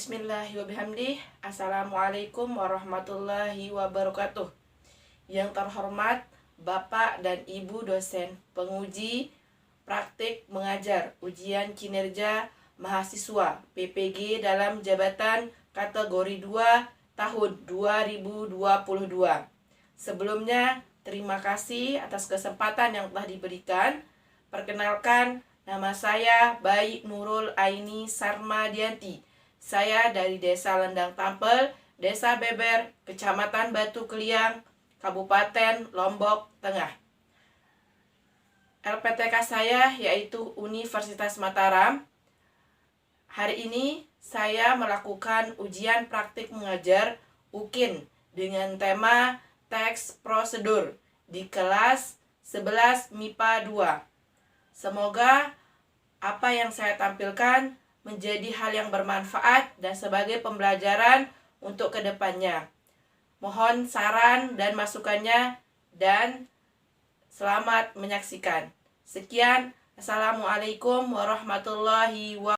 Bismillahirrahmanirrahim. Assalamualaikum warahmatullahi wabarakatuh. Yang terhormat Bapak dan Ibu dosen penguji praktik mengajar ujian kinerja mahasiswa PPG dalam jabatan kategori 2 tahun 2022. Sebelumnya, terima kasih atas kesempatan yang telah diberikan. Perkenalkan, nama saya Bayi Nurul Aini Sarmadianti. Saya dari Desa Lendang Tampel, Desa Beber, Kecamatan Batu Keliang, Kabupaten Lombok Tengah. LPTK saya yaitu Universitas Mataram. Hari ini saya melakukan ujian praktik mengajar UKIN dengan tema teks prosedur di kelas 11 MIPA 2. Semoga apa yang saya tampilkan menjadi hal yang bermanfaat dan sebagai pembelajaran untuk kedepannya. Mohon saran dan masukannya dan selamat menyaksikan. Sekian, Assalamualaikum warahmatullahi wabarakatuh.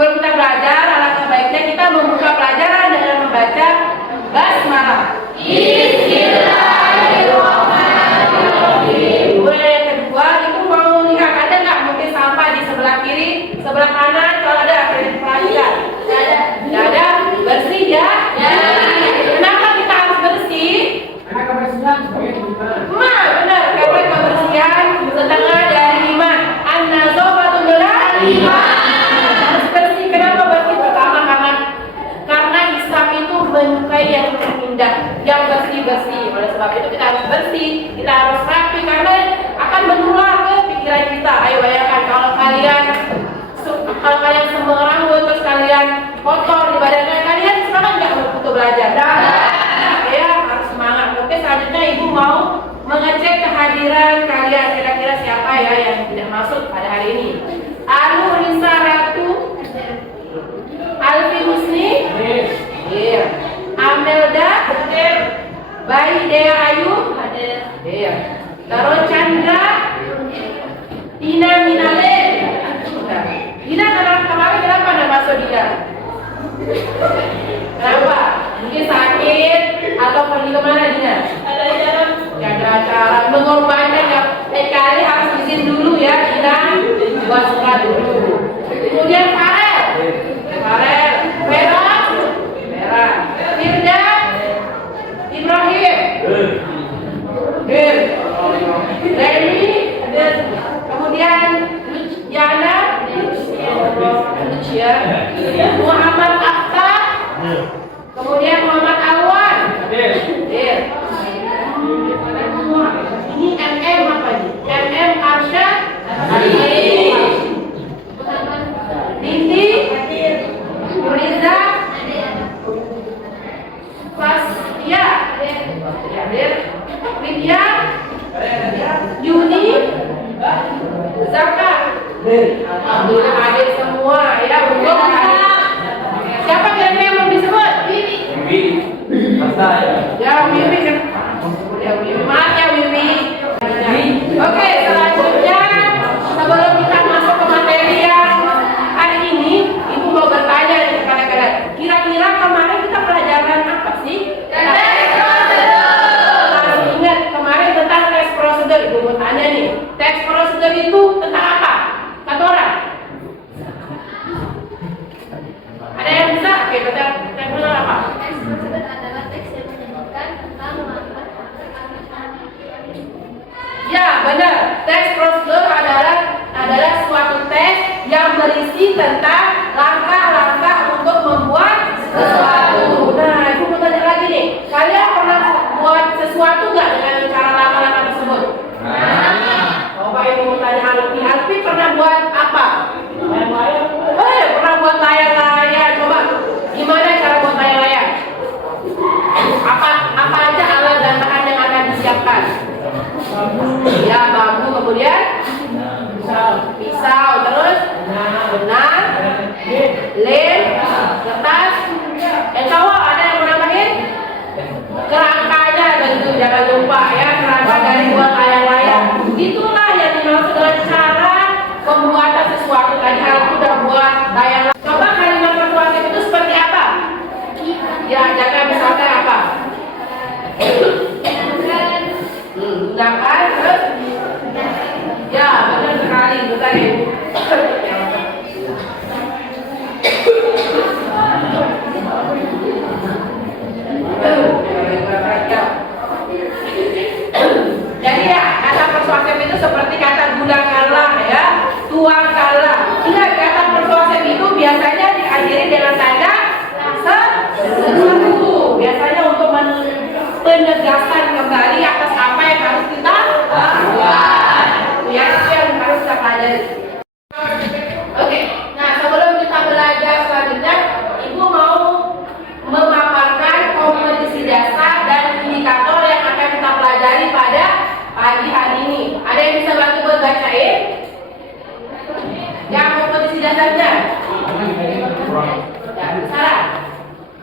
Sebelum kita belajar, alangkah baiknya kita membuka pelajaran dengan membaca basmalah. Bismillahirrahmanirrahim. Kemudian yang kedua, itu mau lihat ada nggak mungkin sampah di sebelah kiri, sebelah kanan? Kalau ada, perhatikan. Tidak ada, bersih ya? Ya. Kenapa kita harus bersih? Karena kebersihan sebagai iman. Benar, karena kebersihan setengah dari iman. An-nazafatu minal iman. Menyukai yang indah, yang bersih-bersih. Oleh sebab itu kita harus bersih, kita harus rapi karena akan menular ke pikiran kita. Ayo bayangkan kalau kalian semua orang terus kalian kotor di badannya, kalian semangat nggak untuk belajar? Ya harus semangat. Oke, selanjutnya ibu mau mengecek kehadiran kalian. Kira-kira siapa ya yang tidak masuk pada hari ini? Risa Ratu, Alfi Husni, iya. Amelda, Bayi Dea Ayu, iya. Taro Chandra, Dina Minale. Dina kemarin kenapa anda masuk Dina? Kenapa? Mungkin sakit atau pergi kemana Dina? Ada acara mengorbankan ya. Kali harus izin dulu ya Dina, buat sekolah dulu. Kemudian Farel, Vera, Firda, Ibrahim, Reni, kemudian Yana, Muhammad Akhtar, kemudian Muhammad Alwan, Widya, Yuni, Zaka. Alhamdulillah hadir semua ya. Untuk siapa kira-kira yang mau disebut? Wiwi. Masa ya? Ya Wiwi kan. Ya Wiwi, maaf ya Wiwi. Oke, selanjutnya sebelum kita masuk ke materi yang hari ini, Ibu mau bertanya nih kepada kalian. Kira-kira kemarin kita pelajaran apa sih? Masih ingat kemarin tentang tes prosedur? Ibu mau tanya nih, tes prosedur itu tentang apa? Kata orang? Ada yang bisa? Oke, tes prosedur apa? Ya benar, tes prosedur adalah suatu tes yang berisi tentang langkah-langkah untuk membuat sesuatu. Nah, Ibu mau tanya lagi nih, kalian pernah buat sesuatu nggak dengan cara langkah-langkah tersebut? Coba Ibu mau tanya Alfi pernah buat apa? Pernah buat layar-layar. Coba gimana cara buat layar-layar? Apa aja alat dan bahan yang akan disiapkan? Ya, bambu, kemudian pisau, terus benang, lem, kertas. Cowok ada yang mau nambahin? Kerangkanya tentu jangan lupa ya, kerangka dari buat layar-layar. Itulah yang dimaksud dengan cara pembuatan sesuatu. Tadi aku udah buat layar. Coba kalimat persuasif itu seperti apa? Ya, jangan misalkan apa? Gunakan terus. Ya, benar sekali, betul Ibu. Jadi ya, kata persuasif itu seperti kata gunakanlah ya, tuangkanlah. Ingat, kata persuasif itu biasanya diakhiri dengan tanda sesuatu. Biasanya untuk penegasan kembali atas apa yang harus kita lakukan. Ya, itu yang harus kita pelajari. Oke, nah sebelum kita belajar selanjutnya, Ibu mau memaparkan komposisi dasar dan indikator yang akan kita pelajari pada pagi hari ini. Ada yang bisa bantu buat bacain? Yang komposisi dasarnya? Ya, Sarah.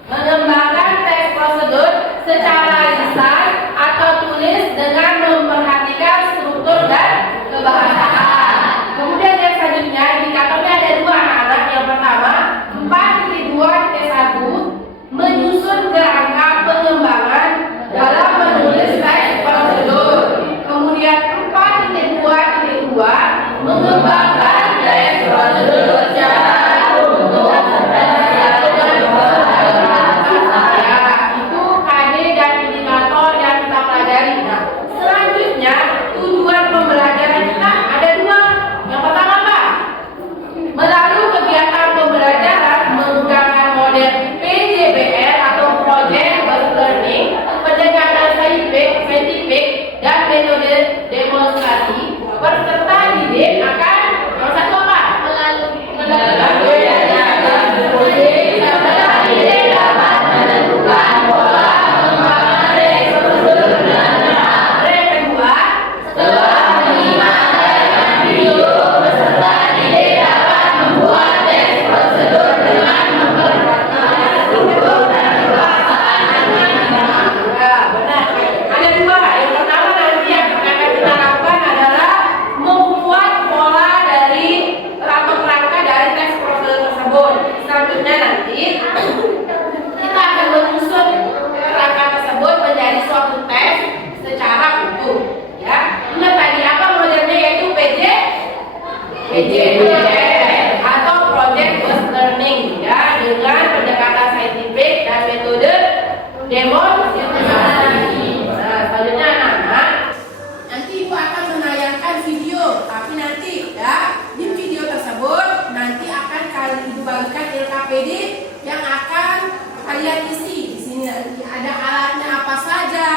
Mengembangkan tes prosedur secara lisan atau tulis dengan memperhatikan struktur dan kebahasaan. Kemudian yang selanjutnya indikatornya ada dua anak-anak. Yang pertama 4.2.1 menyusun kerangka pengembangan dalam menulis tes prosedur. Kemudian 4.2.2 mengembangkan tes prosedur secara demonstrasi peserta didik akan nomor satu apa? Melalui proses peserta didik dapat menentukan pola pengembangan tes prosedur dengan benar. Yang kedua, setelah menyimak video, peserta didik dapat membuat tes prosedur dengan memperhatikan struktur dan kebahasaan dengan benar. Ya, benar. Ada dua. Yang pertama nanti yang akan kita lakukan adalah membuat pola dari atau kerangka dari tes prosedur tersebut. Selanjutnya nanti kita akan menyusun kerangka tersebut menjadi suatu tes secara utuh. Ya, ingat tadi apa modelnya, yaitu PJJ atau Project Based Learning ya, dengan pendekatan saintifik dan metode demonstrasi. Nah, selanjutnya anak-anak, nanti Ibu akan menayangkan video, tapi nanti ya di video tersebut nanti akan Ibu bagikan LKPD yang akan kalian isi. Di sini nanti ada alatnya apa saja,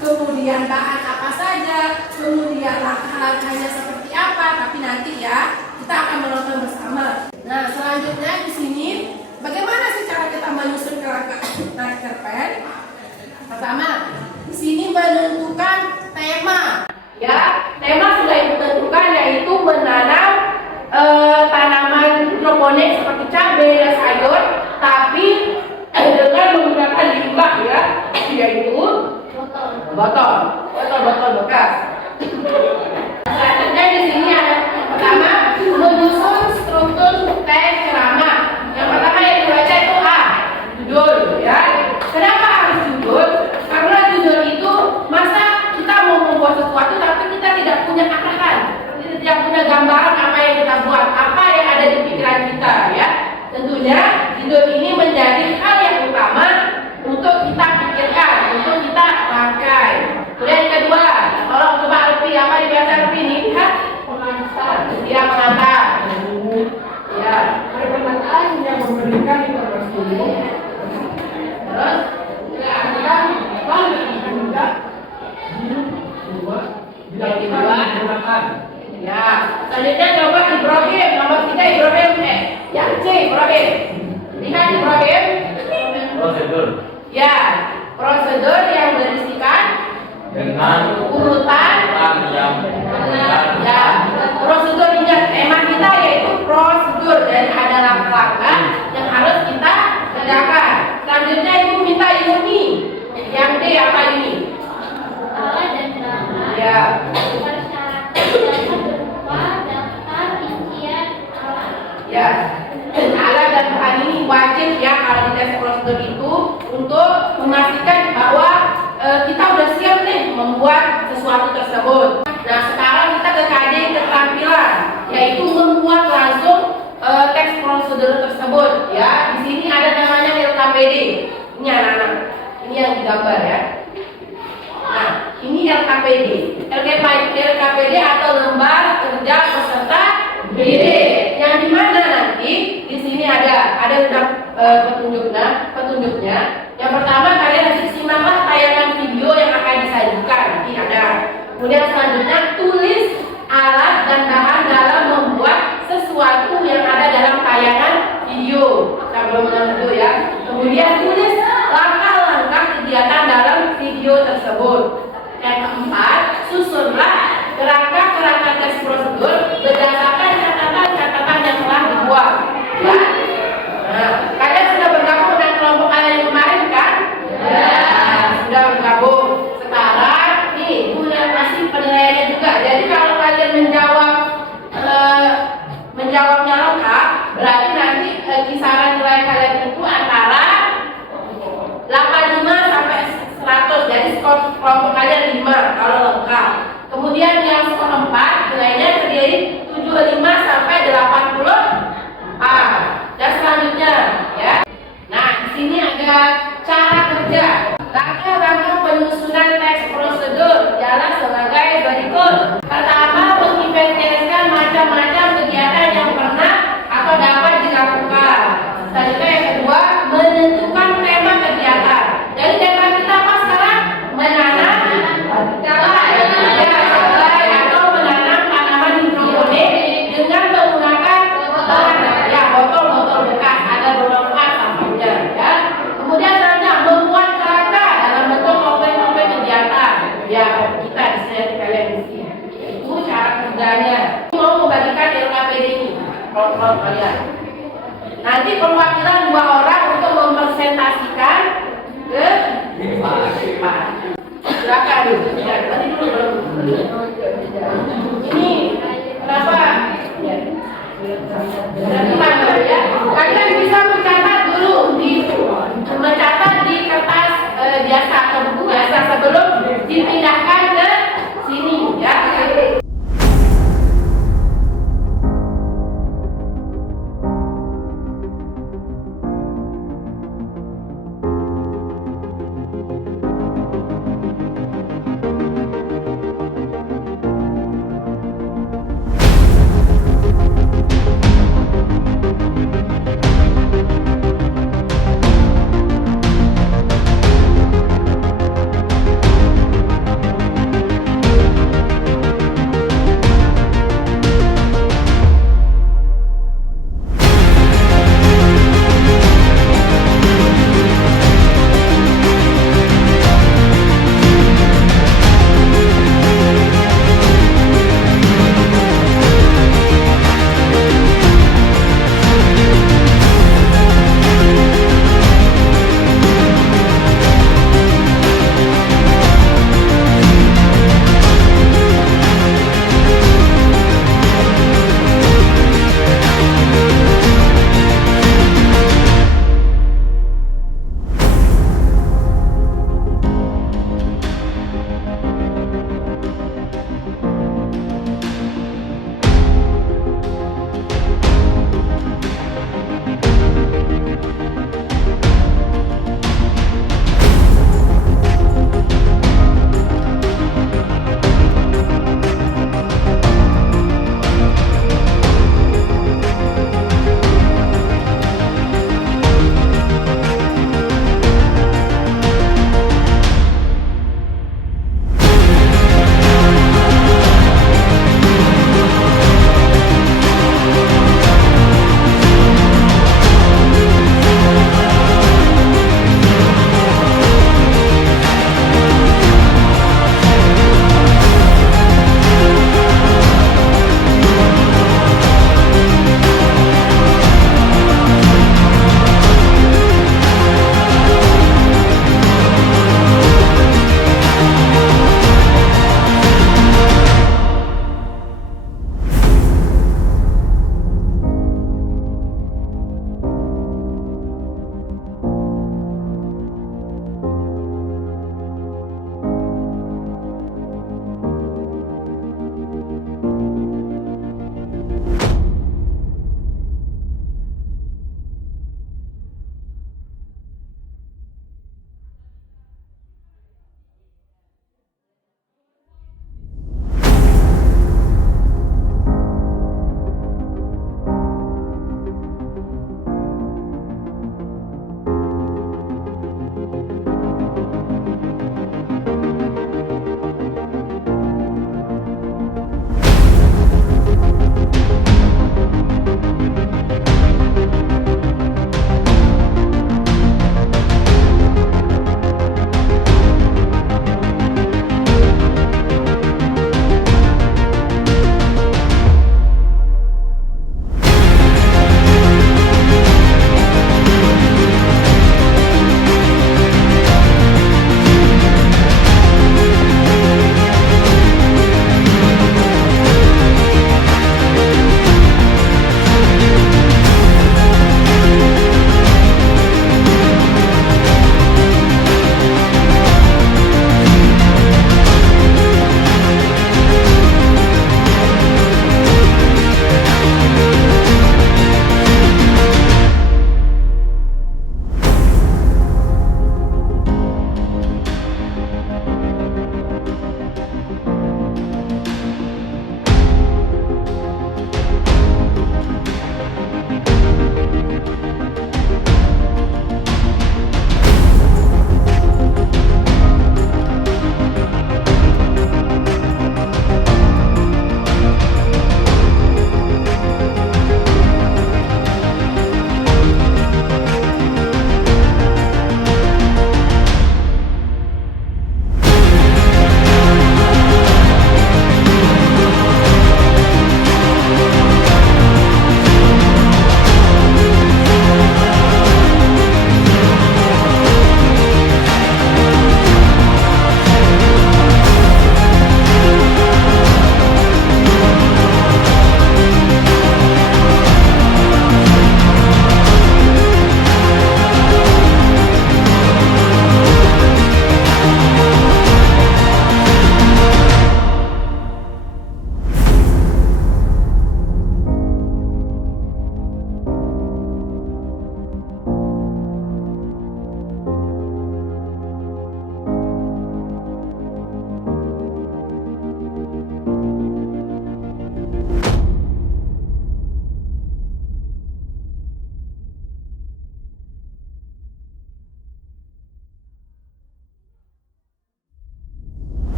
kemudian bahan apa saja, kemudian langkah-langkahnya seperti apa. Tapi nanti ya kita akan menonton bersama. Nah, selanjutnya di sini bagaimana sih cara kita menyusun kerangka cerpen? Pertama, di sini menentukan tema. Ya, tema sudah ditentukan yaitu menanam tanaman hidroponik seperti cabai dan sayur, tapi dengan menggunakan limbah ya, yaitu botol bekas. Selanjutnya di sini ada pertama menyusun struktur teks ceramah. Yang pertama yang dibaca itu A, judul ya. Kenapa harus judul? Karena judul itu masa kita mau membuat sesuatu tapi kita tidak punya arahan, tidak punya gambaran apa yang kita buat, apa yang ada di pikiran kita ya. Tentunya judul ini menjadi hal yang utama untuk kita pikirkan, untuk kita pakai. Kemudian yang kedua, kalau coba Alfi, apa yang biasa Alfi ini? Lihat pengantar. Ya, pengantar. Ya, Perkataan yang memberikan informasi umum. terus Akan tidak yang kedua. digunakan. Ya, selanjutnya coba Ibrahim, nomor 3 Ibrahim, yang C Ibrahim. Lihat Ibrahim. Prosedur Ya, prosedur yang berisikan dengan urutan. yang Ya, prosedur ingat tema kita yaitu prosedur dan ada langkah-langkah yang harus kita kerjakan. Selanjutnya ibu minta Yuni. Yang D apa ini? Ya. Ya, alat dan bahan ini wajib ya kalau di tes prosedur itu untuk memastikan bahwa kita udah siap nih membuat sesuatu tersebut. Nah sekarang kita ke KD keterampilan, yaitu membuat langsung teks prosedur tersebut. Ya, di sini ada namanya LKPD. Ini anak-anak, ini yang digambar ya. Nah, ini LKPD. LKPD atau lembar kerja peserta didik. Yang dimana nanti di sini ada petunjuknya. Yang pertama kalian nanti simaklah tayangan video yang akan disajikan. Nanti ada. Kemudian selanjutnya tulis alat dan bahan dalam membuat sesuatu yang ada dalam tayangan video. Kita belum dulu ya. Kemudian tulis langkah-langkah kegiatan dalam video tersebut. Yang keempat, susunlah kerangka tes prosedur berdasarkan catatan yang telah dibuat. Ya. Nah, kalian sudah bergabung dengan kelompok kalian yang kemarin kan? Ya, sudah bergabung. Sekarang nih, punya masih penilaiannya juga. Jadi kalau kalian menjawabnya lengkap, berarti nanti kisaran nilai kalian itu antara 85 sampai 100. Jadi skor kelompok kalian 5 kalau lengkap. Kemudian yang skor 4 nilainya terdiri 75 sampai 80 A. Dan selanjutnya ya. Nah, di sini ada cara kerja. Rangka-rangka penyusunan teks prosedur jalan sebagai berikut. Pertama, menginventariskan macam-macam kegiatan yang pernah atau dapat dilakukan. Selanjutnya yang kedua, menentukan tema kegiatan. Jadi tema kita apa sekarang? Menanam cabai atau menanam tanaman hidroponik dengan menggunakan botol bekas agar bermanfaat sampahnya. Ya. Kemudian selanjutnya membuat kerangka dalam bentuk topeng-topeng kegiatan. Ya, kita di sini kalian di sini. Itu cara kerjanya. Mau membagikan LKPD ini, kelompok kalian. Nanti perwakilan 2 orang untuk mempresentasikan ke Pak. Silakan. Tadi dulu ini kenapa? Ya. Ya. Kalian bisa mencatat dulu mencatat di kertas biasa atau buku biasa sebelum dipindahkan ke sini ya.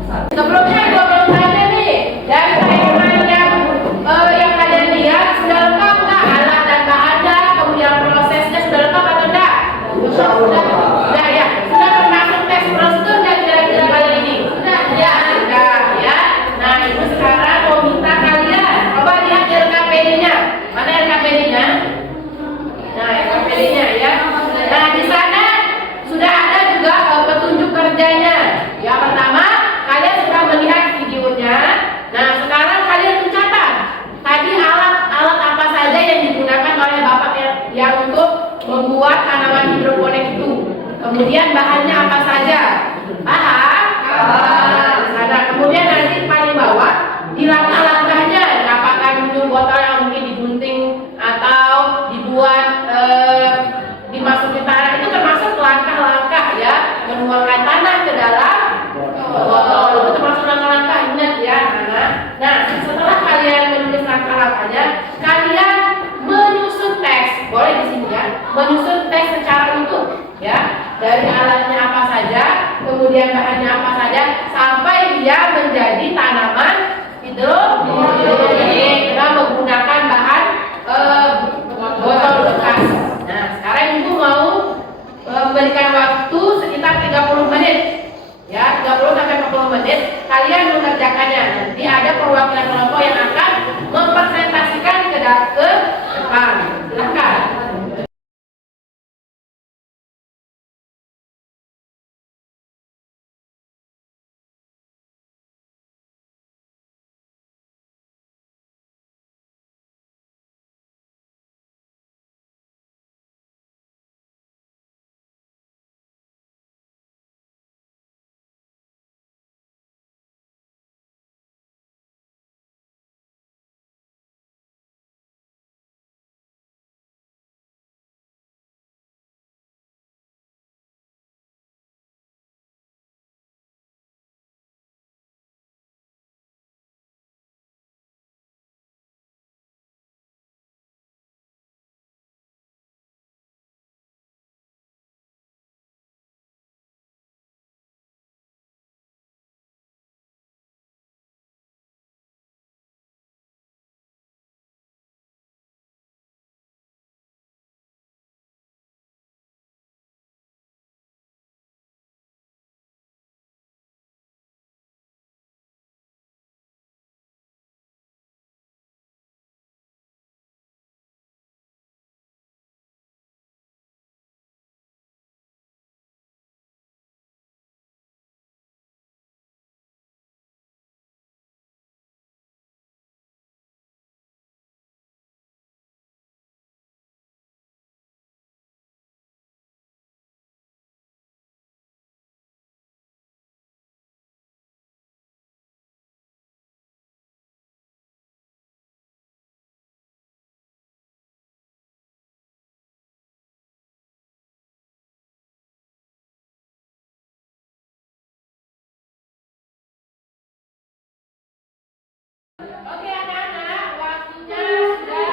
besar. Sebelumnya gue belum tanya nih, dari tayangan yang kalian lihat sudah lengkap nggak alat dan bahannya, kemudian prosesnya sudah lengkap atau enggak? Sudah ya, sudah termasuk tes prosedur dan kira-kira kalian ini sudah ya, sudah ya. Nah itu sekarang mau minta kalian coba lihat RKPD-nya, mana RKPD-nya? Nah RKPD-nya ya. Nah di sana sudah ada juga petunjuk kerjanya. Yang pertama, kalian sudah melihat videonya. Nah, sekarang kalian mencatat tadi alat-alat apa saja yang digunakan oleh Bapak yang untuk membuat tanaman hidroponik itu. Kemudian bahannya apa saja? Paham? Nah, kemudian nanti paling bawah di langkah-langkahnya, apakah dulu botol yang mungkin digunting atau dibuat dimasukin tanah, itu termasuk langkah-langkah ya, menuangkan tanah ke dalam botol, itu termasuk langkah-langkah, ingat ya anak. Nah setelah kalian menulis langkah-langkahnya, kalian menyusun teks, boleh di sini ya, menyusun teks secara utuh ya, dari alatnya apa saja, kemudian bahannya apa saja, sampai dia menjadi tanaman hidroponik dengan menggunakan bahan botol bekas. Nah sekarang ibu mau memberikan waktu sekitar 30 menit ya, 30 sampai 40 menit kalian mengerjakannya. Nanti ada perwakilan kelompok yang akan mempresentasikan ke depan. Silakan. Oke anak-anak, waktunya sudah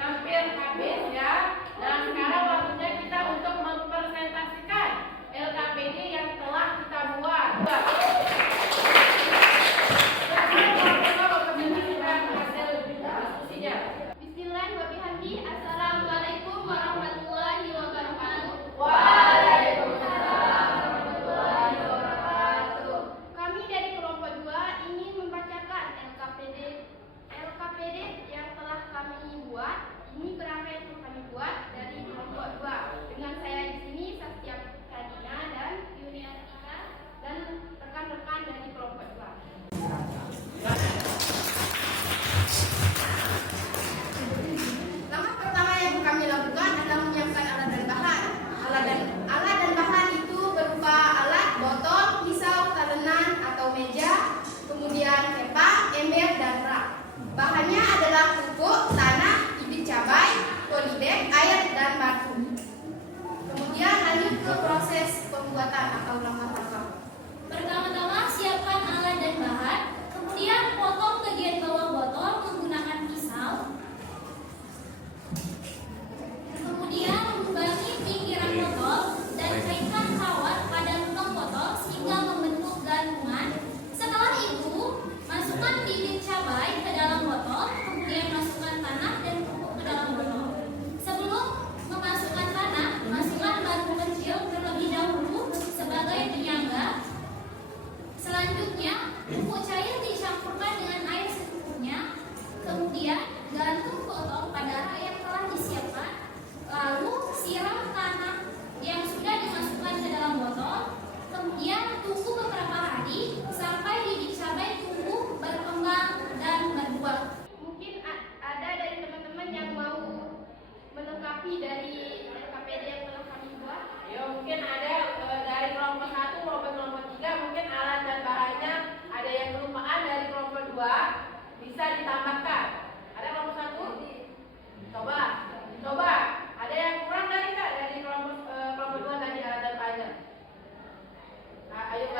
hampir habis ya. Nah sekarang waktunya kita untuk mempresentasikan LKPD yang telah kita buat. Bismillahirrahmanirrahim. Assalamualaikum warahmatullahi wabarakatuh. Waalaikumsalam warahmatullahi wabarakatuh. Kami dari kelompok 2 ingin membacakan LKPD yang telah kami buat. Ini kerangka yang kami buat dari kelompok 2. Dengan saya di sini Sastia Kadina dan Yuniatika dan rekan-rekan dari kelompok 2. Langkah pertama yang kami lakukan adalah menyiapkan alat dan bahan. Alat dan bahan itu berupa alat, botol, pisau, talenan atau meja, kemudian kepang, ember, dan rak. Bahannya adalah pupuk, tanah, bibit cabai, polybag, air, dan batu. Kemudian lanjut ke proses pembuatan atau langkah-langkah. Pertama-tama siapkan alat dan bahan, kemudian potong bagian bawah botol menggunakan pisau. Kemudian lubangi pinggiran botol dan kaitkan kawat pada lubang botol sehingga membentuk gantungan.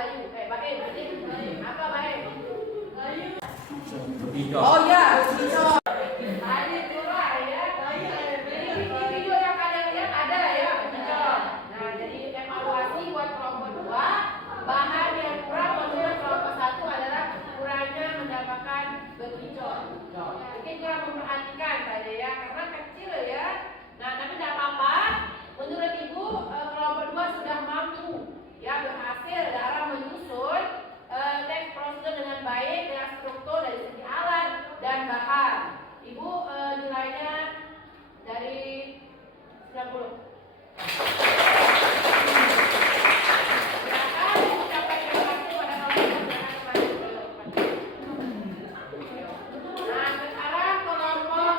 layu. Baik, apa baik? Bertiga. Oh ya, bertiga. Tadi kurang ya. Jadi video yang kalian lihat ada ya bertiga. Nah, jadi evaluasi buat kelompok 2, bahan yang kurang menurut kelompok 1 adalah kurangnya mendapatkan bertiga. Mungkin kurang memperhatikan saja ya, karena kecil ya. Nah, tapi tidak apa-apa. Menurut Ibu, kelompok 2 sudah mampu ya berhasil dalam menyusun teks prosedur dengan baik dengan struktur dari segi alat dan bahan. Ibu nilainya dari 90. Silakan Ibu sampaikan waktu pada kelompok Nah, sekarang kelompok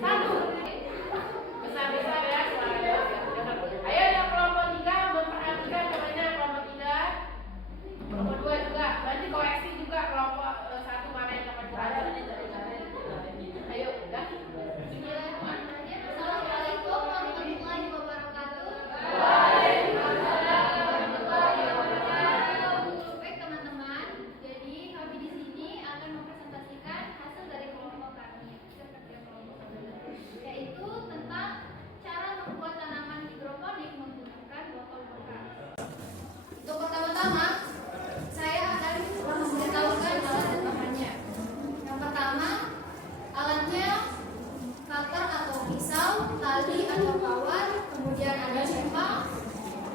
1. Besar-besar ya suaranya. Ayo yang kelompok 3 memperhatikan namanya kelompok 3. Kelompok 2 juga. Nanti koreksi juga kelompok 1 mana yang dapat kurang. Ayo, udah. Bismillahirrahmanirrahim. Assalamualaikum warahmatullahi wabarakatuh. Waalaikumsalam warahmatullahi wabarakatuh. Baik teman-teman, jadi kami di sini akan mempresentasikan hasil dari kelompok kami seperti kelompok yaitu tentang cara membuat tanaman hidroponik menggunakan botol bekas. Untuk pertama-tama, saya akan memberitahukan alat dan bahannya. Yang pertama, alatnya cutter atau pisau, tali atau kawat, kemudian ada cempak,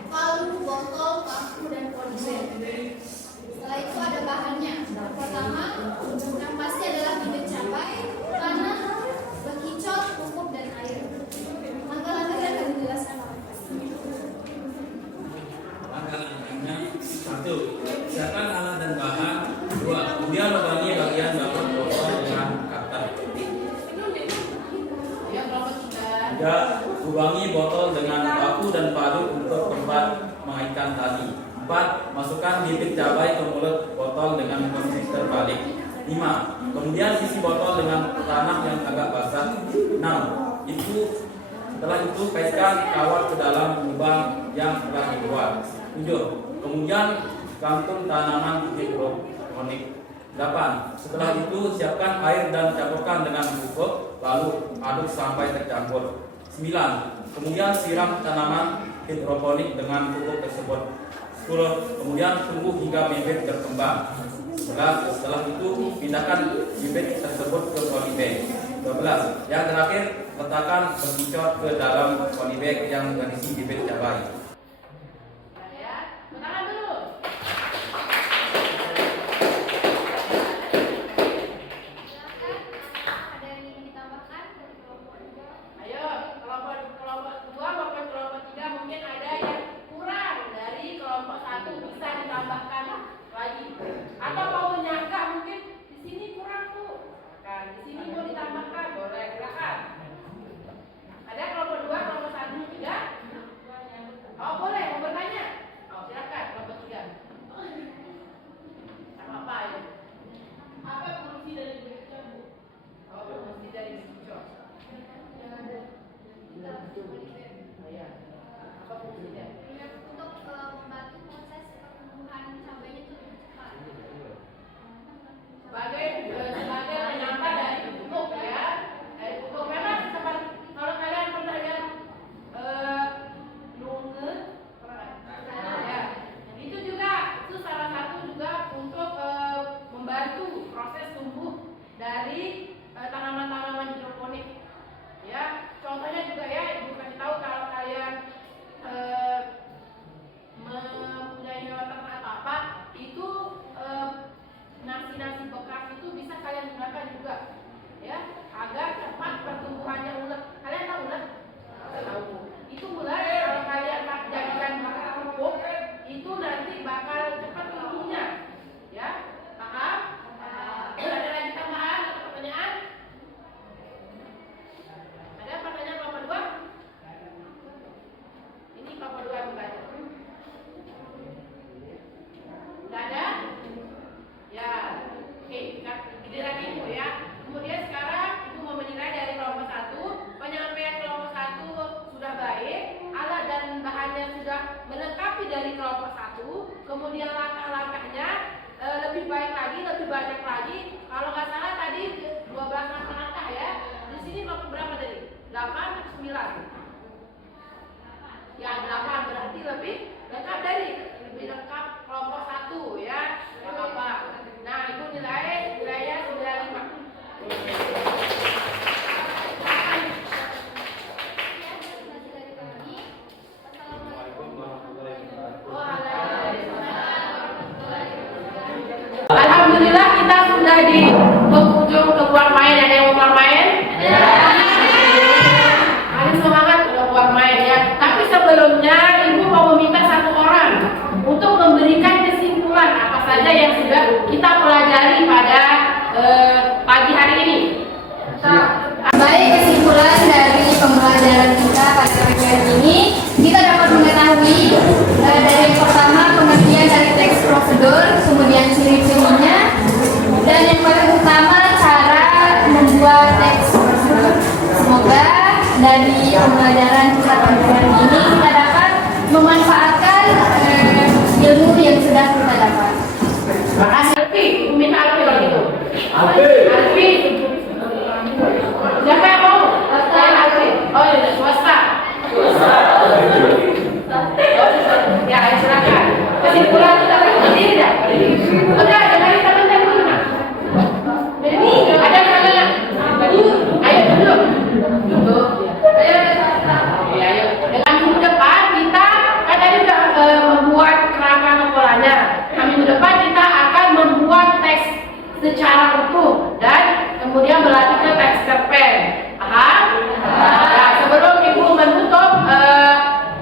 palu, botol, paku, dan polybag. Setelah itu ada bahannya. Yang pertama, yang pasti adalah bibit cabai, tanah, bekicot, pupuk, dan air. Langkah-langkahnya akan dijelaskan oleh Pak. Langkah-langkahnya: 1. Siapkan alat dan bahan. 2. Kemudian lubangi bagian bawah botol dengan cutter. Ayo kelompok 3. 3. Lubangi botol dengan paku dan palu untuk tempat mengaitkan tali. 4. Masukkan bibit cabai ke mulut botol dengan posisi terbalik. 5. Kemudian isi botol dengan tanah yang agak basah. 6. Setelah itu kaitkan kawat ke dalam lubang yang telah dibuat. 7. Kemudian gantung tanaman hidroponik. 8. Setelah itu siapkan air dan campurkan dengan pupuk, lalu aduk sampai tercampur. 9. Kemudian siram tanaman hidroponik dengan pupuk tersebut. 10. Kemudian tunggu hingga bibit berkembang. Setelah itu pindahkan bibit tersebut ke polybag. 12. Yang terakhir, letakkan bekicot ke dalam polybag yang berisi bibit cabai. Ya, tangan dulu. Silakan, ada yang ingin ditambahkan dari kelompok 2? Ayo, kelompok 2 maupun kelompok 3 mungkin ada yang kurang dari kelompok 1 bisa ditambahkan lagi. Atau mau menyangka mungkin di sini kurang tuh. Kan di sini mau ditambahkan, boleh silakan. Ada kelompok 2, kelompok 1 juga? Oh, boleh mau bertanya. Oh, silakan kelompok 3. Sama apa ya? Apa fungsi dari bekicot, Bu? Oh, fungsi dari bekicot. Oh ya. Apa fungsinya? Untuk membantu proses pertumbuhan cabainya itu lebih cepat. Sebagai penyangka dari pupuk ya, dari pupuk. Memang seperti kalau kalian pernah lihat lunge, ya, itu juga itu salah satu juga untuk membantu proses tumbuh dari tanaman-tanaman hidroponik. Ya, contohnya juga ya, Ibu kasih tahu kalau kalian mempunyai hewan ternak atau apa, itu nasi-nasi bekas itu bisa kalian gunakan juga, ya, agar cepat pertumbuhannya ulet. Kalian tahu ulet? Tahu. Itu ulet kalau kalian jadikan pupuk, itu nanti bakal cepat tumbuhnya, ya. Paham? Ada lagi tambahan atau pertanyaan? Ada pertanyaan kelompok 2? Ini kelompok 2 yang bertanya. Tidak ada? Ya, oke, giliran Ibu ya. Kemudian sekarang Ibu mau menilai dari kelompok 1. Penyampaian kelompok 1 sudah baik, alat dan bahannya sudah melengkapi dari kelompok 1. Kemudian lebih baik lagi, lebih banyak lagi. Kalau nggak salah tadi 12 rata-rata ya. Di sini berapa tadi? 8 atau 9? Ya 8 berarti lebih lengkap dari lebih lengkap kelompok 1 ya. Nggak apa-apa. Nah itu nilainya 95. Alhamdulillah kita sudah di penghujung keluar main. Ada yang mau keluar main? Hari semangat udah keluar main ya. Tapi sebelumnya ibu mau meminta satu orang untuk memberikan kesimpulan apa saja yang sudah kita pelajari pada pagi hari ini. Baik, kesimpulan dari pembelajaran kita pada pagi hari ini, kita dapat mengetahui dari yang pertama pengertian dari teks prosedur, kemudian ciri-cirinya, dan yang paling utama cara membuat teks prosedur. Semoga dari pembelajaran kita pada hari ini kita dapat memanfaatkan ilmu yang sudah kita dapat. Terima kasih. Alfi, ibu minta Alfi kalau gitu. Alfi. Alfi. Siapa yang mau? Saya Alfi. Oh iya, swasta. Ya, silakan. Kesimpulan kita berdiri ya. Udah, dengarin teman-teman dulu. Ini ada tangan. Ayo duduk. Duduk. Ayo. Ya, ayo. Dengan minggu depan kita kan tadi udah membuat kerangka kepolanya. Minggu depan kita akan membuat teks secara utuh dan kemudian berlanjut ke teks cerpen. Paham? Nah, sebelum ibu menutup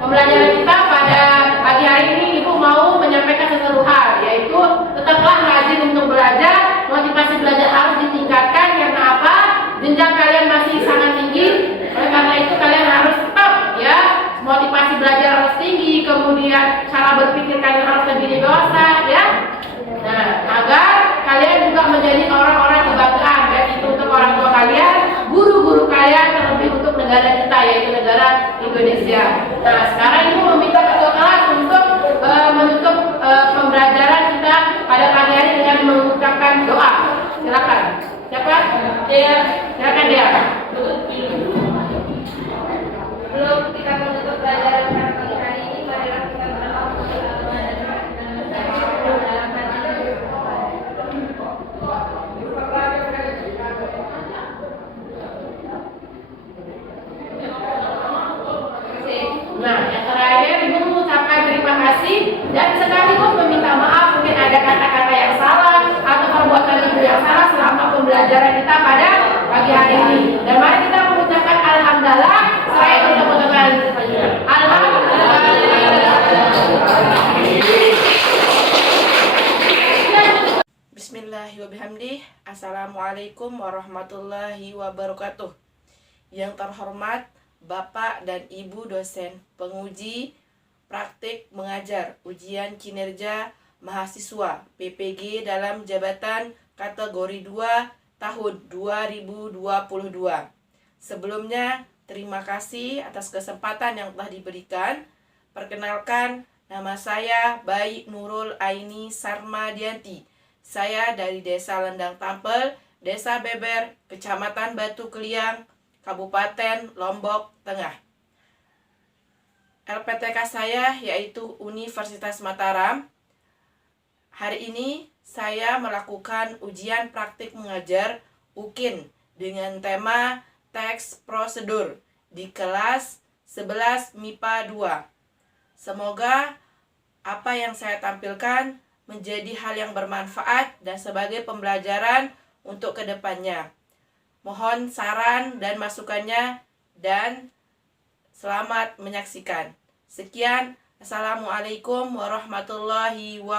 pembelajaran kita pada pagi hari ini, ibu mau menyampaikan sesuatu hal, yaitu tetaplah rajin untuk belajar. Motivasi belajar harus ditingkatkan karena apa? Jenjang kalian masih sangat tinggi. Oleh karena itu kalian harus tetap ya, motivasi belajar harus tinggi, kemudian cara berpikir kalian harus lebih dewasa ya. Nah, agar kalian juga menjadi orang-orang kebanggaan, dan itu untuk orang tua kalian, guru-guru kalian, terlebih untuk negara kita yaitu negara Indonesia. Nah, sekarang ibu meminta ketua kelas untuk menutup pembelajaran kita pada pagi hari dengan mengucapkan doa. Silakan. Siapa? Dea. Silakan Dea. Belum kita menutup pelajaran pada pagi hari ini, marilah kita berdoa untuk dalam hati. Nah, yang terakhir ibu mengucapkan terima kasih dan sekaligus meminta maaf mungkin ada kata-kata yang salah atau perbuatan ibu yang salah selama pembelajaran kita pada pagi hari ini. Dan mari kita mengucapkan alhamdulillah. Saya bertemu dengan alhamdulillah. Bismillahirrahmanirrahim. Assalamualaikum warahmatullahi wabarakatuh. Yang terhormat Bapak dan Ibu dosen penguji praktik mengajar ujian kinerja mahasiswa PPG dalam jabatan kategori 2 tahun 2022. Sebelumnya, terima kasih atas kesempatan yang telah diberikan. Perkenalkan, nama saya Bayi Nurul Aini Sarmadianti. Saya dari Desa Lendang Tampel, Desa Beber, Kecamatan Batu Keliang, Kabupaten Lombok Tengah. LPTK saya yaitu Universitas Mataram. Hari ini saya melakukan ujian praktik mengajar UKIN dengan tema teks prosedur di kelas 11 MIPA 2. Semoga apa yang saya tampilkan menjadi hal yang bermanfaat dan sebagai pembelajaran untuk kedepannya. Mohon saran dan masukannya dan selamat menyaksikan. Sekian, Assalamualaikum warahmatullahi wabarakatuh.